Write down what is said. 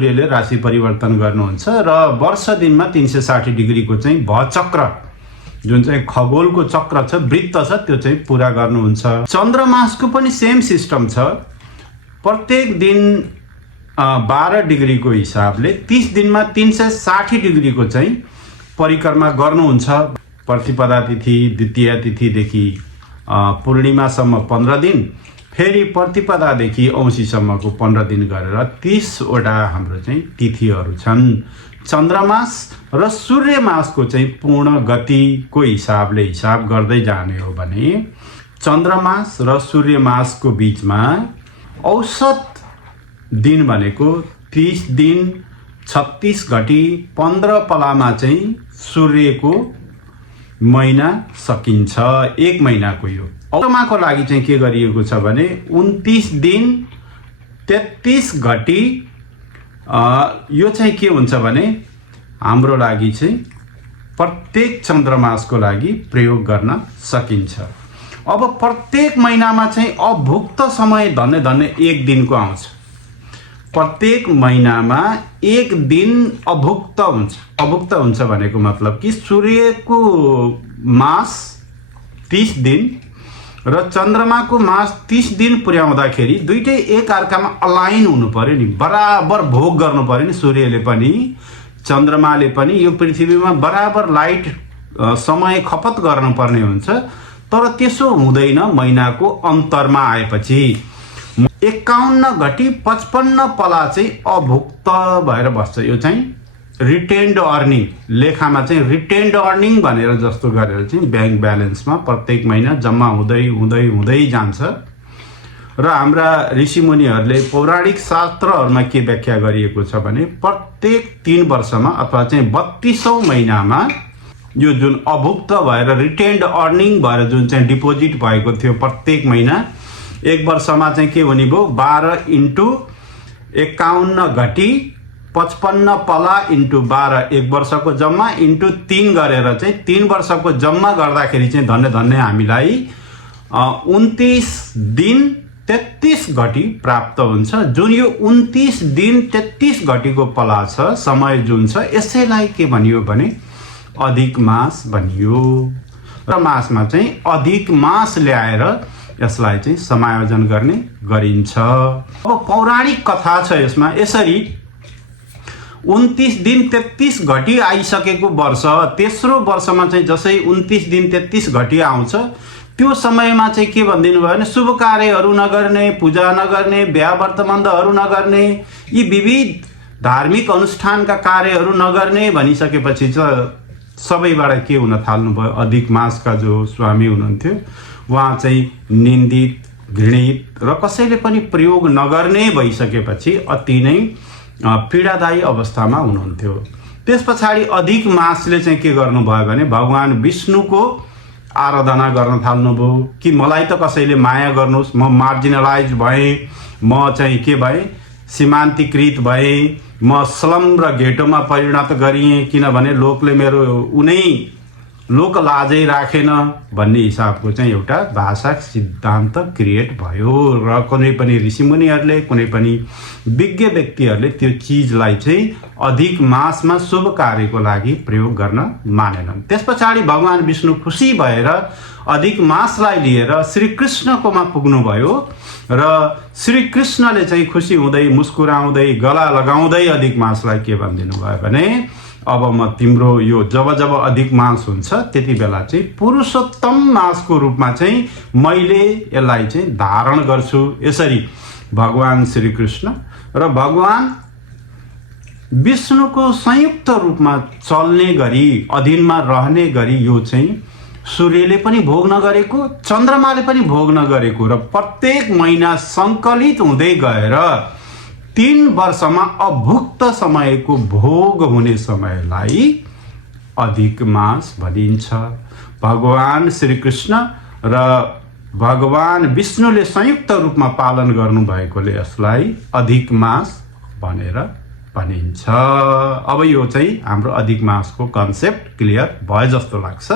सूर्यले राशि परिवर्तन गर्नुहुन्छ र वर्ष दिनमा 360 डिग्रीको चाहिँ भचक्र जुन चाहिँ खगोलको चक्र छ, वृत्त छ, त्यो चाहिँ पूरा गर्नुहुन्छ। चन्द्रमासको पनि सेम सिस्टम छ। प्रत्येक दिन 12 डिग्रीको हिसाबले 30 दिनमा 360 डिग्रीको चाहिँ परिक्रमा गर्नुहुन्छ। प्रतिपदा तिथि, द्वितीया तिथिदेखि पूर्णिमासम्म 15 दिन, फेरि प्रतिपदादेखि औँसीसम्मको 15 दिन गरेर 30 वटा हाम्रो चाहिँ तिथिहरू छन्। चन्द्रमास र सूर्यमासको चाहिँ पूर्ण गतिको हिसाबले हिसाब गर्दै जाने हो भने चन्द्रमास र सूर्यमासको बीचमा औसत दिन भनेको 30 दिन 36 घटी 15 पलामा चाहिँ सूर्यको महिना सकिन्छ। एक महिनाको यो चन्द्रमाको लागि चाहिँ के गरिएको छ भने 29 दिन 33 घटी यो चाहिँ के हुन्छ भने हाम्रो लागि चाहिँ प्रत्येक चन्द्रमासको लागि प्रयोग गर्न सकिन्छ। अब प्रत्येक महिनामा चाहिँ अभुक्त समय धन्य धन्य एक दिनको आउँछ। प्रत्येक महिनामा एक दिन अभुक्त हुन्छ। अभुक्त हुन्छ भनेको मतलब कि सूर्यको मास 30 दिन र चन्द्रमाको मास 30 दिन पुर्याउँदाखेरि दुईटै एक अर्कामा अलाइन हुनु पर्यो नि, बराबर भोग गर्नु पर्यो नि। सूर्यले पनि चन्द्रमाले पनि यो पृथ्वीमा बराबर लाइट समय खपत गर्नुपर्ने हुन्छ, तर त्यसो हुँदैन। महिनाको अन्तरमा आएपछि 51 घटी 55 पला चाहिँ अभुक्त भएर बस्छ। यो चाहिँ रिटेन्ड अर्निङ, लेखामा चाहिँ रिटेन्ड अर्निङ भनेर जस्तो गरेर चाहिँ ब्याङ्क ब्यालेन्समा प्रत्येक महिना जम्मा हुँदै हुँदै हुँदै जान्छ। र हाम्रा ऋषिमुनिहरूले पौराणिक शास्त्रहरूमा के व्याख्या गरिएको छ भने प्रत्येक 3 वर्षमा अथवा चाहिँ 32औं महिनामा यो जुन अभुक्त भएर रिटेन्ड अर्निङ भएर जुन चाहिँ डिपोजिट भएको थियो प्रत्येक महिना, एक वर्षमा चाहिँ के हुने भयो 12 × 51 घटी 55 पला × 12 एक वर्षको जम्मा × 3 गरेर चाहिँ 3 वर्षको जम्मा गर्दाखेरि चाहिँ धन्य धन्य हामीलाई 29 दिन 33 घटी प्राप्त हुन्छ। जुन यो 29 दिन 33 घटीको पला छ, समय जुन छ, यसैलाई के भनियो भने अधिक मास भनियो। र मासमा चाहिँ अधिक मास ल्याएर यसलाई चाहिँ समायोजन गर्ने गरिन्छ। अब पौराणिक कथा छ यसमा। यसरी 29 दिन 33 घटी आइसकेको वर्ष, तेस्रो वर्षमा चाहिँ जसै 29 दिन 33 घटी आउँछ, त्यो समयमा चाहिँ के भनिदिनु भयो भने शुभ कार्यहरू नगर्ने, पूजा नगर्ने, बिहा व्रतबन्धहरू नगर्ने, यी विविध धार्मिक अनुष्ठानका कार्यहरू नगर्ने भनिसकेपछि चाहिँ सबैबाट के हुन थाल्नुभयो, अधिक मासका जो स्वामी हुनुहुन्थ्यो उहाँ चाहिँ निन्दित, घृणित र कसैले पनि प्रयोग नगर्ने भइसकेपछि अति नै पीडादायी अवस्थामा हुनुहुन्थ्यो। त्यस पछाडि अधिक मासले चाहिँ के गर्नुभयो भने भगवान विष्णुको आराधना गर्न थाल्नुभयो कि मलाई त कसैले माया गर्नुहोस्, म मार्जिनलाइज भएँ, म चाहिँ के भएँ, सीमान्तीकृत भएँ, म स्लम र घेटोमा परिणत गरिएँ, किनभने लोकले मेरो उनै लोक लाजै राखेन भन्ने हिसाबको चाहिँ एउटा भाषा सिद्धान्त क्रिएट भयो। र कुनै पनि ऋषिमुनिहरूले, कुनै पनि विज्ञ व्यक्तिहरूले त्यो चिजलाई चाहिँ अधिक मासमा शुभ कार्यको लागि प्रयोग गर्न मानेनन्। त्यस पछाडि भगवान विष्णु खुसी भएर अधिक मासलाई लिएर श्री कृष्णकोमा पुग्नुभयो र श्री कृष्णले चाहिँ खुसी हुँदै मुस्कुराउँदै गला लगाउँदै अधिक मासलाई के भनिदिनु भयो भने अब म तिम्रो यो जब जब अधिक मास हुन्छ त्यति बेला चाहिँ पुरुषोत्तम मासको रूपमा चाहिँ मैले यसलाई चाहिँ धारण गर्छु। यसरी भगवान श्री कृष्ण र भगवान विष्णुको संयुक्त रूपमा चल्ने गरी, अधीनमा रहने गरी यो चाहिँ सूर्यले पनि भोग नगरेको, चन्द्रमाले पनि भोग नगरेको र प्रत्येक महिना सङ्कलित हुँदै गएर 3 वर्षमा अभुक्त समयको भोग हुने समयलाई अधिक मास भनिन्छ। भगवान श्री कृष्ण र भगवान विष्णुले संयुक्त रूपमा पालन गर्नुभएकोले यसलाई अधिक मास भनेर भनिन्छ। अब यो चाहिँ हाम्रो अधिक मासको कन्सेप्ट क्लियर भयो जस्तो लाग्छ।